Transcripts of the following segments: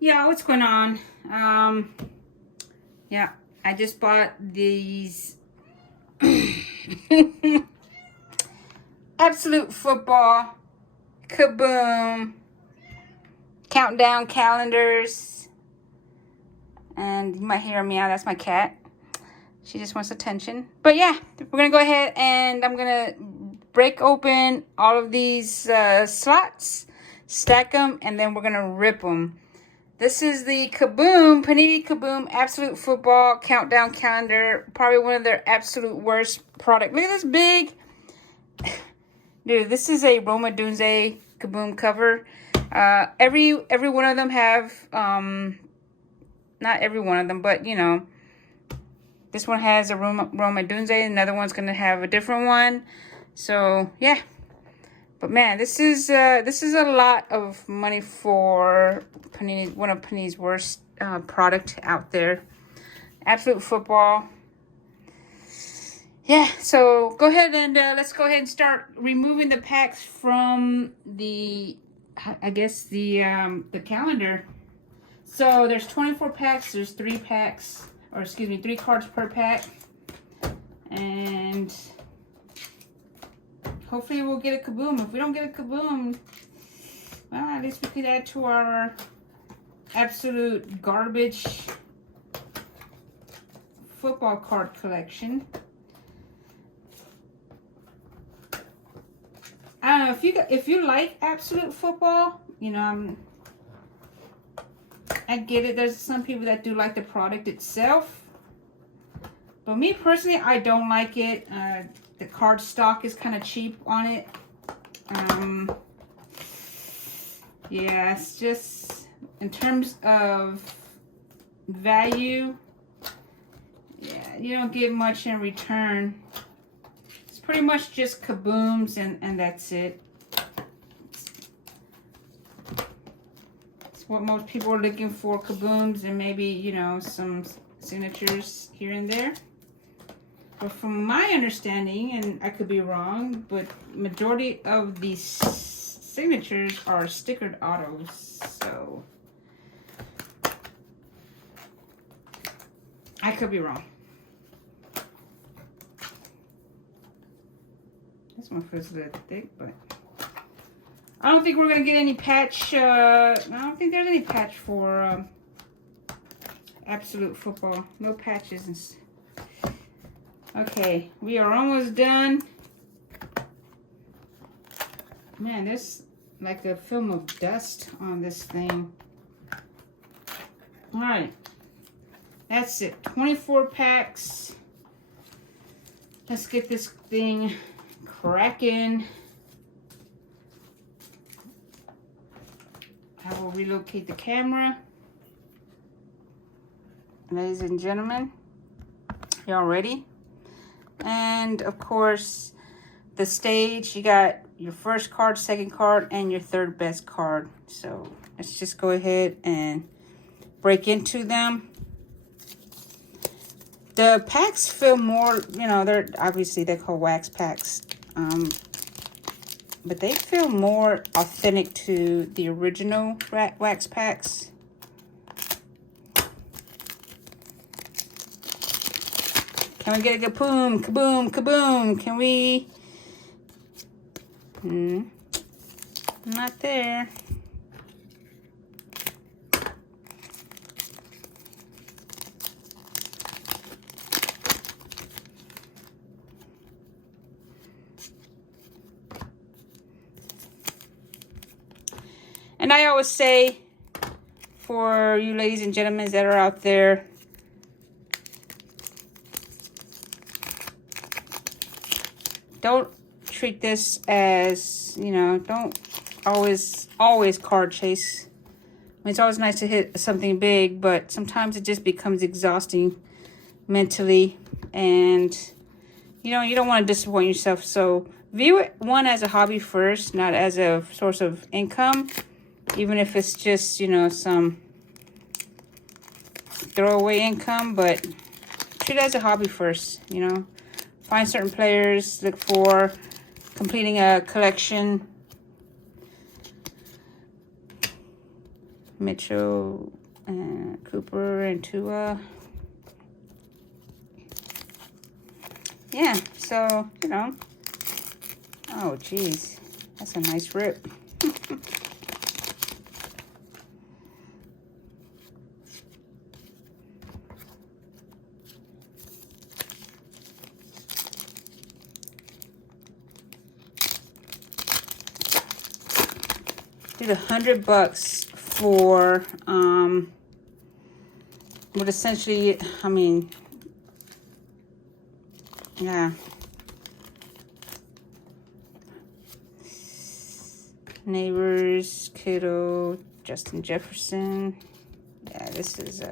Yeah, what's going on? Yeah, I just bought these Absolute Football Kaboom Countdown Calendars. And you might hear a meow, that's my cat. She just wants attention. But yeah, we're going to go ahead and I'm going to break open all of these slots, stack them, and then we're going to rip them. This is the Kaboom, Panini Kaboom Absolute Football Countdown Calendar. Probably one of their absolute worst product. Look at this big. Dude, this is a Roma Dunze Kaboom cover. Every one of them have, not every one of them, but you know, this one has a Roma Dunze. Another one's going to have a different one. So, yeah. But man, this is a lot of money for Panini, one of Panini's worst product out there. Absolute Football. Yeah, so go ahead and let's go ahead and start removing the packs from the, I guess the calendar. So there's 24 packs. There's 3 packs, or excuse me, 3 cards per pack, and hopefully we'll get a Kaboom. If we don't get a Kaboom, well, at least we could add to our absolute garbage football card collection. I don't know if you like Absolute Football, you know, I get it. There's some people that do like the product itself, but me personally, I don't like it. The card stock is kind of cheap on it. Yeah, it's just in terms of value, yeah, you don't get much in return. It's pretty much just Kabooms and that's it. It's what most people are looking for, Kabooms, and maybe, you know, some signatures here and there. But from my understanding, and I could be wrong, but majority of these signatures are stickered autos, so I could be wrong. This one feels a little thick, but I don't think we're gonna get any patch. I don't think there's any patch for Absolute Football. No patches. Okay, we are almost done. Man, there's like a film of dust on this thing. All right, that's it. 24 packs. Let's get this thing cracking. I will relocate the camera. Ladies and gentlemen, y'all ready? And of course, the stage, you got your first card, second card, and your third best card. So let's just go ahead and break into them. The packs feel more, you know, they're obviously they're called wax packs, but they feel more authentic to the original wax packs. Can we get a kaboom, kaboom, kaboom? Can we? Not there. And I always say, for you ladies and gentlemen that are out there, don't treat this as, you know, don't always card chase. I mean, it's always nice to hit something big, but sometimes it just becomes exhausting mentally, and you know, you don't want to disappoint yourself. So view it one as a hobby first, not as a source of income, even if it's just, you know, some throwaway income, but treat it as a hobby first, you know. Find certain players, look for completing a collection. Mitchell and Cooper and Tua. Yeah, so, you know. Oh, geez. That's a nice rip. Did $100 for what essentially, I mean, yeah, Neighbors, Kittle, Justin Jefferson. Yeah, this is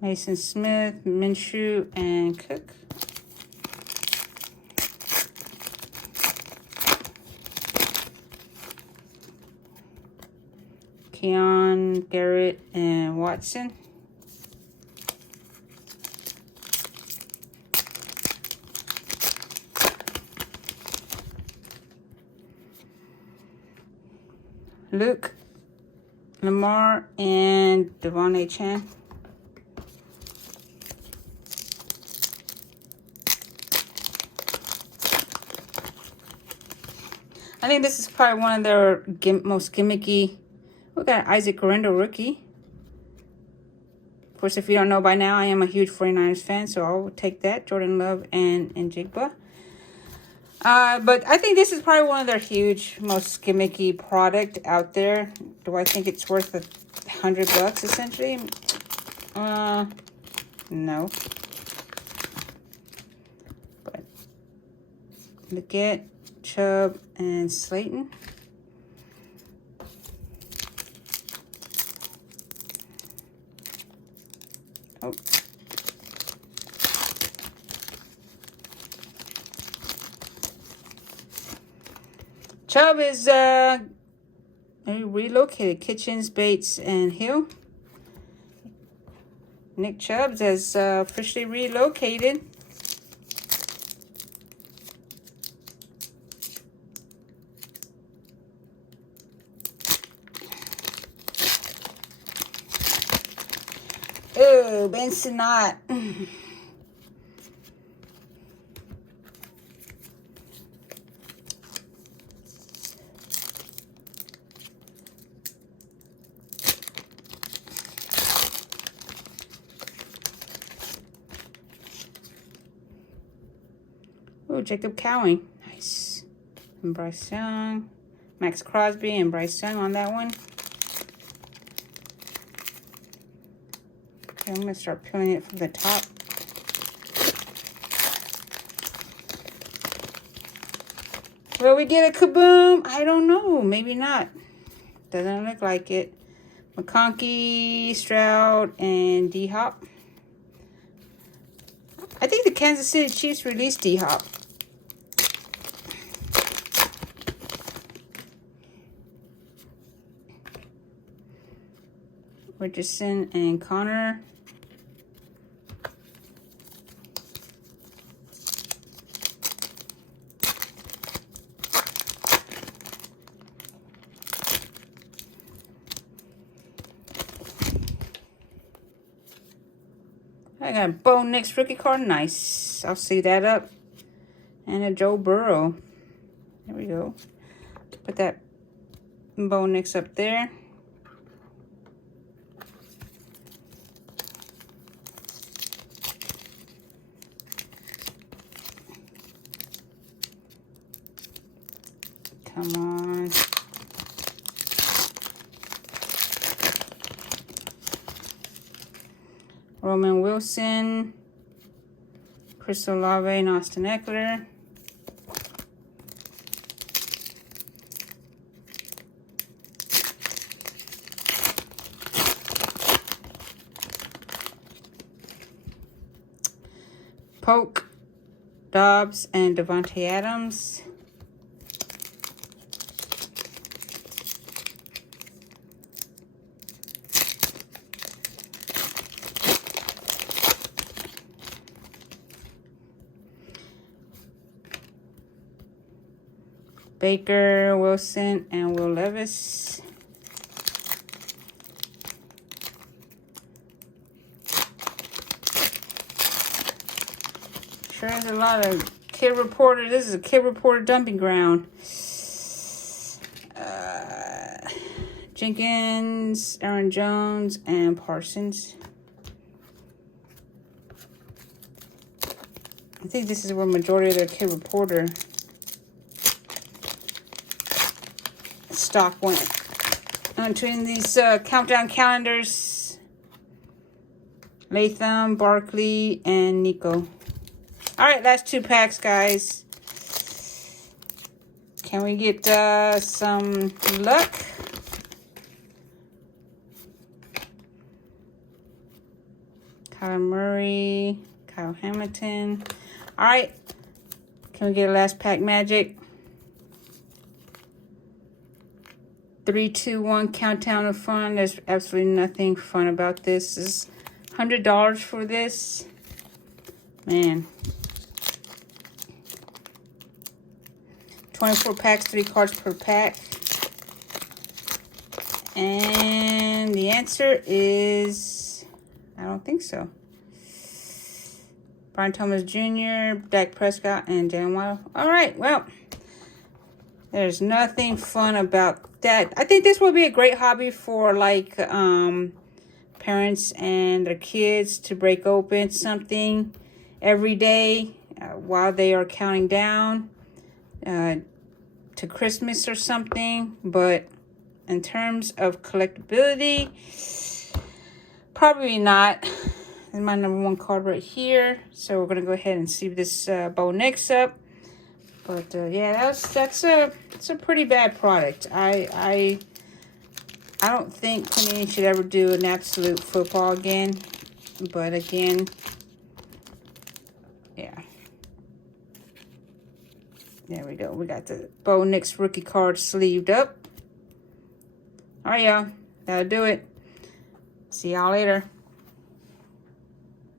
Mason Smith, Minshew, and Cook. Keon, Garrett, and Watson. Luke, Lamar, and Devon A. Chan. I think this is probably one of their most gimmicky. We got Isaac Guerrero rookie. Of course, if you don't know by now, I am a huge 49ers fan, so I'll take that. Jordan Love and Jigba. But I think this is probably one of their huge, most gimmicky product out there. Do I think it's worth $100 essentially? No. But look at Chubb and Slayton. Oh. Chubb is relocated. Kitchens, Bates, and Hill. Nick Chubb has officially relocated. Oh, Benson not. Oh, Jacob Cowing. Nice. And Bryce Young. Max Crosby and Bryce Young on that one. Okay, I'm going to start peeling it from the top. Will we get a kaboom? I don't know. Maybe not. Doesn't look like it. McConkey, Stroud, and D-Hop. I think the Kansas City Chiefs released D-Hop. Richardson and Connor. I got a Bo Nix rookie card. Nice. I'll see that up. And a Joe Burrow. There we go. Put that Bo Nix up there. Come on. Roman Wilson, Chris Olave, and Austin Eckler. Polk, Dobbs, and Devontae Adams. Baker, Wilson, and Will Levis. Sure has a lot of Kid Reporter. This is a Kid Reporter dumping ground. Jenkins, Aaron Jones, and Parsons. I think this is where majority of their Kid Reporter stock went. Entering these countdown calendars. Latham, Barkley, and Nico. Alright, last 2 packs, guys. Can we get some luck? Kyle Murray, Kyle Hamilton. Alright. Can we get a last pack magic? 3, 2, 1 countdown of fun. There's absolutely nothing fun about this. This is $100 for this. Man. 24 packs, 3 cards per pack. And the answer is, I don't think so. Brian Thomas Jr., Dak Prescott, and Jalen Waddle. All right, well, there's nothing fun about that. I think this would be a great hobby for like parents and their kids to break open something every day while they are counting down to Christmas or something. But in terms of collectability, probably not. This is my #1 card right here. So we're gonna go ahead and see this Bo Nix up. But yeah, that's a pretty bad product. I don't think Panini should ever do an Absolute Football again. But again, yeah. There we go. We got the Bo Nix rookie card sleeved up. All right, y'all. That'll do it. See y'all later.